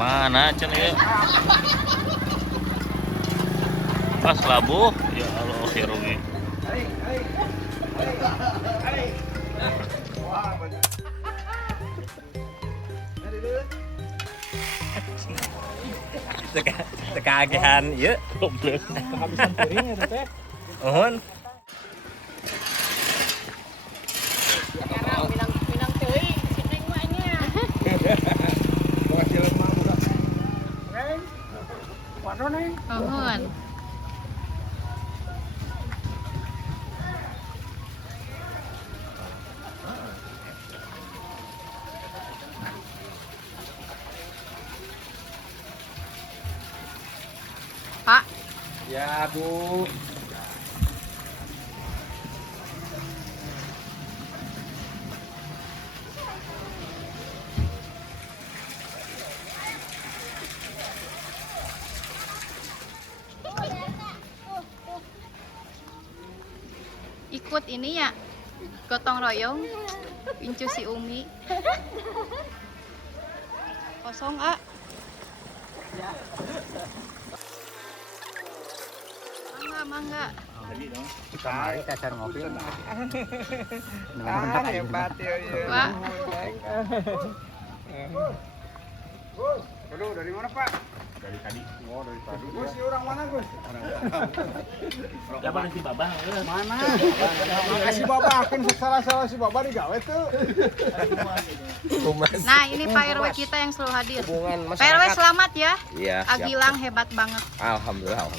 Mana cen ya? Pas labuh. Ya Allah, oke rugi. Tekagehan ieu. Goblok. Kehabisan piring eta teh. Minang teuing si Neng mah nya. Bawa jelema buka. Neng. Waduh Neng. Nuhun. Pak, Ya, Bu. ikut ini ya, gotong royong, pincu si Umi. Kosong, A. Mangga, mangga. Kamari kasar ngopi. Hebat ya. Pak, Waduh, dari mana, Pak? Dari tadi. Oh, dari tadi. Gus, orang mana, Gus? Siapa si Babah? Mana? Makasih Bapak, akan salah-salah si Bapak digawe tuh. nah ini Pak RW kita yang selalu hadir. Hubungan Pak RW masyarakat. selamat ya. Iya, Agilang hebat banget. Alhamdulillah.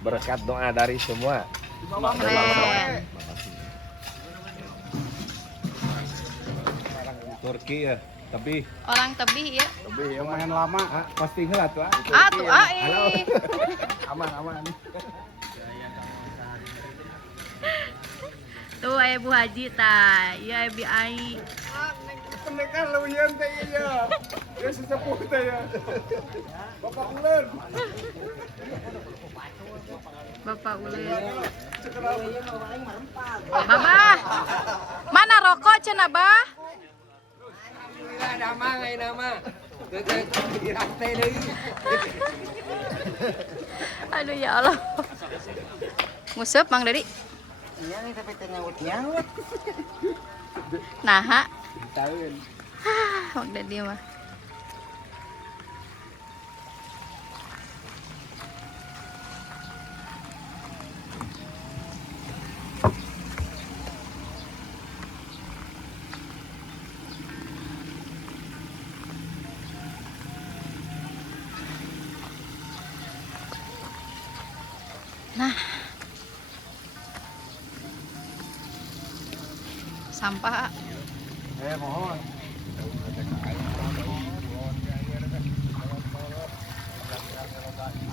Berkat doa dari semua. Keren. Turki ya, tapi Orang tebih ya. lebih lumayan lama. Pasti ngelat tuh. Ah tuh, Aman. Tuh ayah Bu Haji ta, ya Bi Ai. Pendekan lumayan teh ya. Ya sesepuh teh ya. Bapak Ulen. Bapak Ulun. Babah. Mana rokok cenah, Bah? Aduh ya Allah. Ngusep Mang Dedi. Iya nih tapi nyawut. Nah, Tahun. Mang Dedi mah. Nah, sampah. Mohon.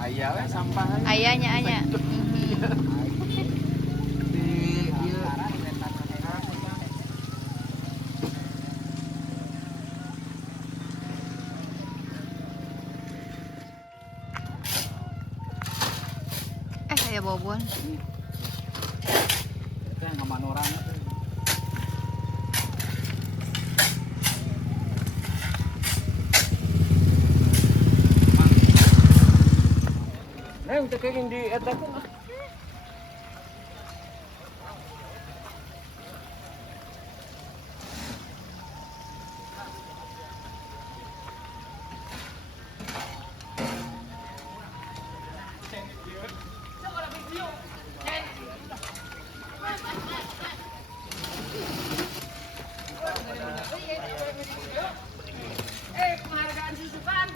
Ayah we sampah. Ayahnya anya. Aya bobon. Itu yang ngaman orang itu. Neng, tekekin di eta pun. Penghargaan susukan.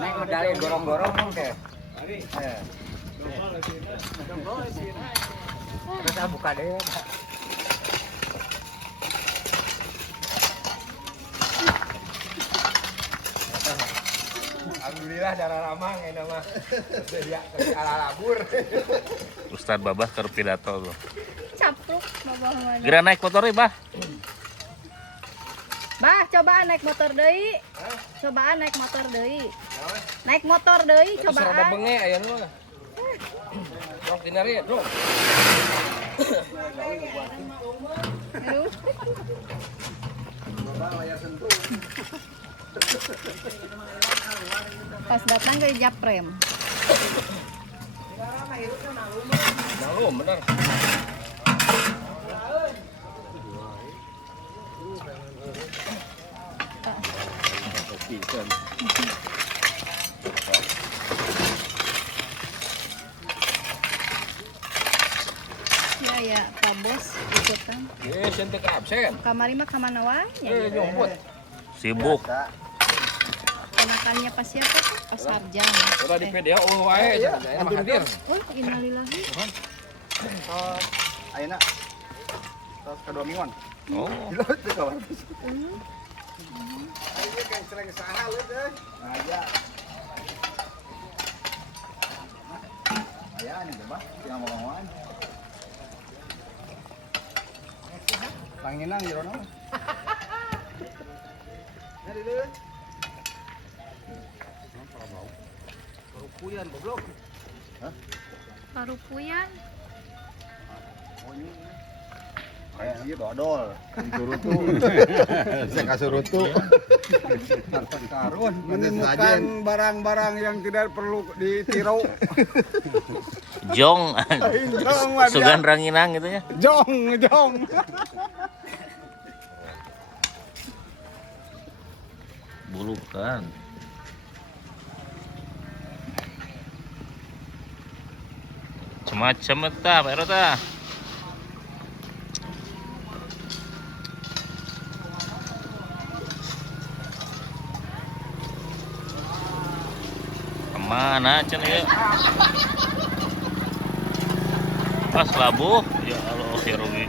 Neng medali gorong-gorong ke. Terus buka deh. Alhamdulillah cara ramah ini mah. Dia ala labur. Ustadz Babah keur pidato tuh. Capruk babah mana. Gira naik motor Bah. Bah, cobaan naik motor deui. Cobaan naik motor deui. Naik motor deui Serada cobaan. benge aya nu mah. Rok dinari, Bro. Aduh. Pas datang ke Japrem. Malum bener. Ya, Pak Bos ikutan. Sen teu absen. Kamari mah kamana wae? Ya, Nyumput. Sibuk. ponakannya pas siapa tuh? Pas Sarjan. Udah di PDA wae cenah mah hadir. Oh, innalillahi. Ayeuna tos kedua mingguan. Oh. Gila teh kawan. Ayo kayak sering saha lu teh. Aya. Aya nih coba yang mau-mauan. Panginang jero na. Nyari deh. Rupuyan goblok. Hah? Parupuyan. Kayak ieu dodol, surutu. Bisa kasurutu. Karun menemukan barang-barang yang tidak perlu ditiru. Jong. Jong mah dia. Sugan ranginang gitu ya. Jong. Bulukan. Macam eta, Pak Rota. Kemana cen ya? Pas labuh, ya Allah ya Robi.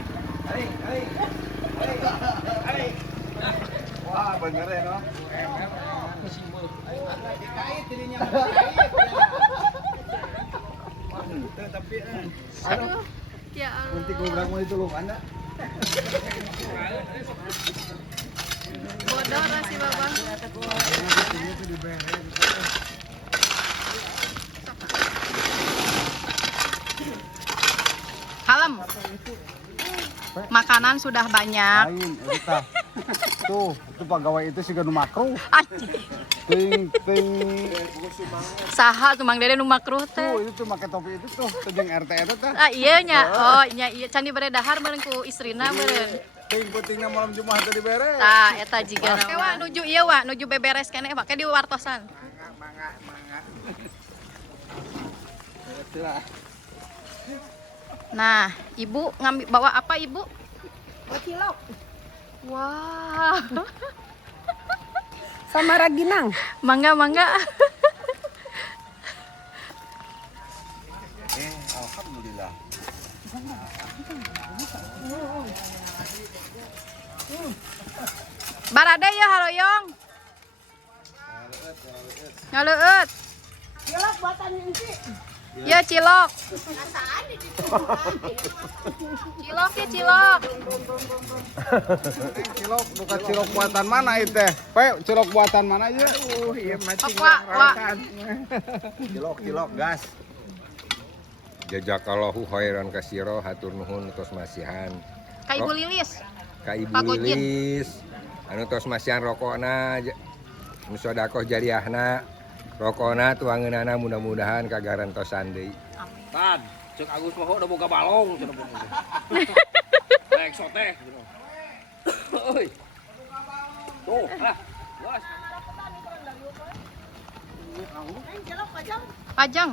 Wah, bener ya, no? Tapi Aduh. Ya Allah. nanti gobrak mau ditulung Anda. Bodoh rasi babang. Kalem. Makanan sudah banyak. Lain, eta. Tuh, itu pegawai itu sih nu makruh. Anjing. Ting. Saha tuh Mang Dede nu makruh Tuh, teh. itu tuh pakai topi itu tuh, jeung RT eta tah. Ah iya nya. Oh, nya iya candi bere dahar meureun ku istrina meureun. Ting pentingna malam Jumat tadi beres. Tah eta jiga na. Wa nuju ieu wa, nuju beberes keneh make di wartosan. Mangga. Nah, Ibu ngambil bawa apa Ibu? Bawa cilok. Wah. Sama raginang. Mangga. Alhamdulillah. Barade ya haroyong. Ngaleueut. Cilok buatan Inci. Ya cilok. Cilok ya cilok. Cilok bukan cilok buatan mana itu teh? Cilok buatan mana aja? Iya macing. Wah. Cilok gas. Jazakallahu khairan kasiro hatur nuhun tos masihan. Ka Ibu Lilis. Ka Ibu Pak Gojin. Lilis anu tos masihan rokokna nu sedekah jariahna rokokna tuangeunana mudah-mudahan kagaran tosan deui. Tad, ceuk Agus mah udah boga balong cenah pun. Rek soteh. Euy. Tuh, lah. Bos. Pajang.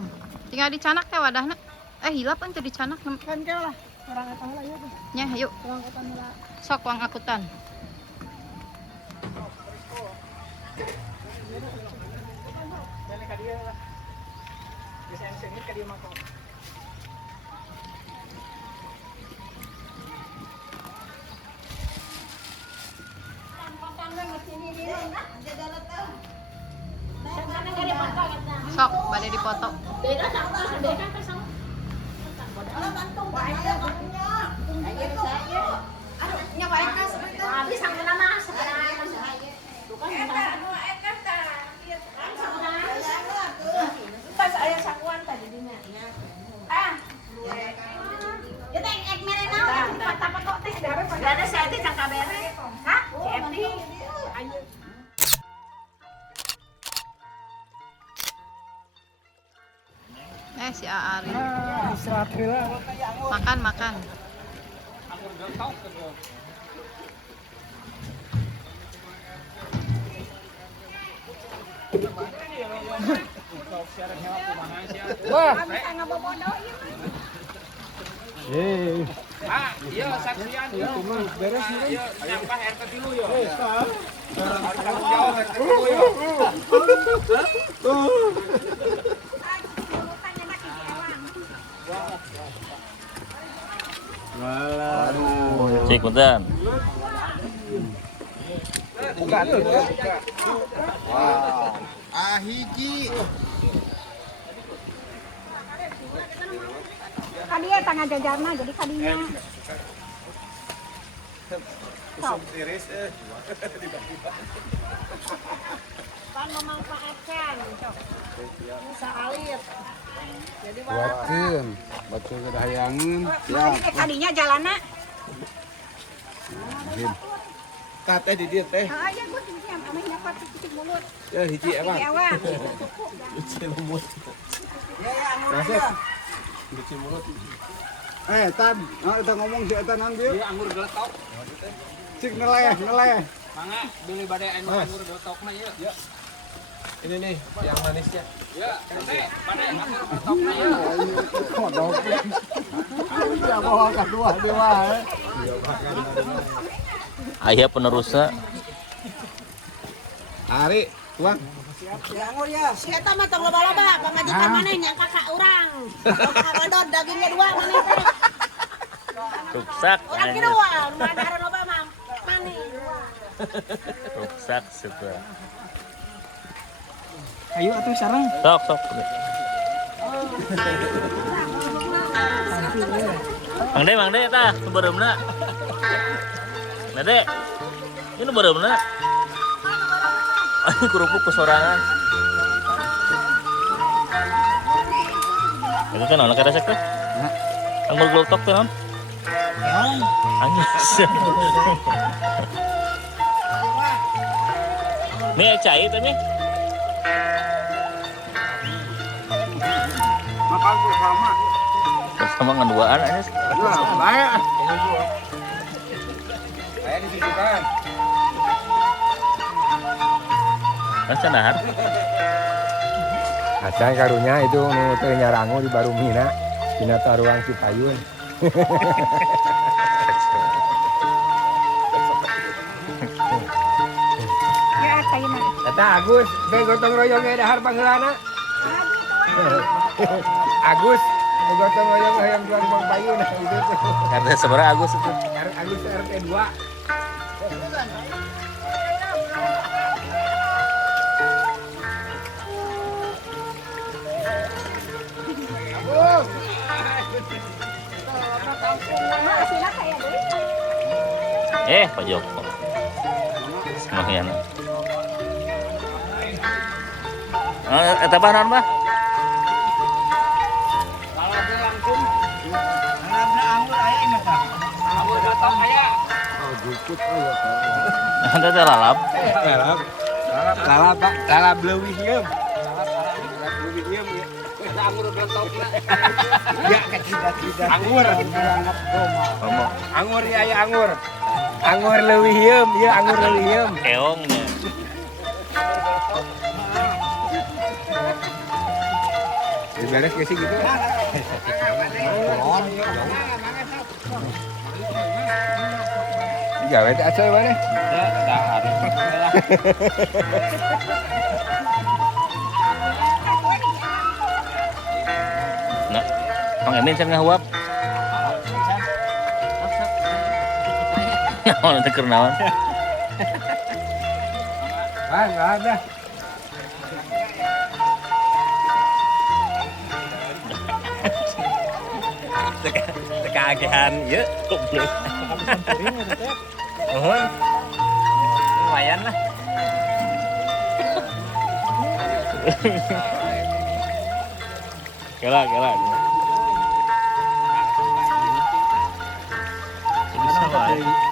Tinggal dicanak teh wadahna. Hilap teu dicanak. Kan kau lah. Orang eta heula ieu teh. Nya, yuk. Orang eta heula. Sok uang akutan. Sok, bade dipoto. si Aari. Istirahat heula. Makan, makan. Wah. Bisa ngabobodo ieu. Iya saksian ya. Beres nih. Nyampah RT dulu ya. Jauh RT dulu ya. Cek punten. Buka tuh. Hiji. Kadieu tangga jajarna jadi kadinya. Sok. Tiris Pan memanfaatkan. Sok. Bisa alit. Jadi Buatkeun, batu kedahayangeun. Jadi kadinya jalanna. Teh di dieu teh. Heeh, ya gua sini ameh dapat titik mulut. Ya hiji emang. Ewa. Rasep. Hiji mulut. Tan, kita ngomong si Tan ambil. Iya anggur geletok. Cik neleh. Mangga beli bade anu anggur geletokna ieu. Ya. Ini nih yang manisnya. Ya, teh bade anggur geletokna ieu. Kodok. Ya bawa kedua dia wae. Aya penerusnya. Ari, tuang. Si eta mah tong loba-loba pangajikan maneh nya kakak urang. Kagodod dagingnya dua maneh teh. Ruksak. Urang ki dua, mana ada loba mah maneh. Ruksak sebelah. Ayo atuh sareng. Sok. Mang De tah beuremna. Dede. Ini beuremna. Ini kerupuk kesorangan. Itu kan anak resek teh. Anggur gelotok teh non. Angis. Mie cai teh mie. Makan bersama. Sama ngeduaan aja. Nah, baik. Saya dititipkan. Masa nahar? Acan karunya itu nu teu nyarangu di Barumina, dina Taruang Cipayun. Ya kaina. Eta Agus, teh gotong royong ge dahar pangheulana. Agus, gotong royong hayang jual Bang Payun gitu tuh. RT seberapa Agus itu? Agus RT 2. Asina kaya deui. Pak Joko. Semahian. Eta bahan mah? Kalau beli langsung. Alhamdulillah anggur aya ieu tah. Anggur geletok aya. Oh, jukut aya. Ada teh lalap. Lalap, Pak. Lalap leuwih. Lalap leuwih ya. Ada anggur geletokna. Ya kecil-kecil. Anggur. Ngomong. Anggur ya aya anggur. Anggur leuwih heueum, ieu anggur leuwih heueum. Keongnya. Diberes ge sih gitu. Digawe teh acoy mana? Dahar. Nah, Mang Emin can ngahuap. Naon teh keur naon? Enggak ada. Kagehan ieu goblok. Nuhun. Lumayan lah. Kela. Bisa wae.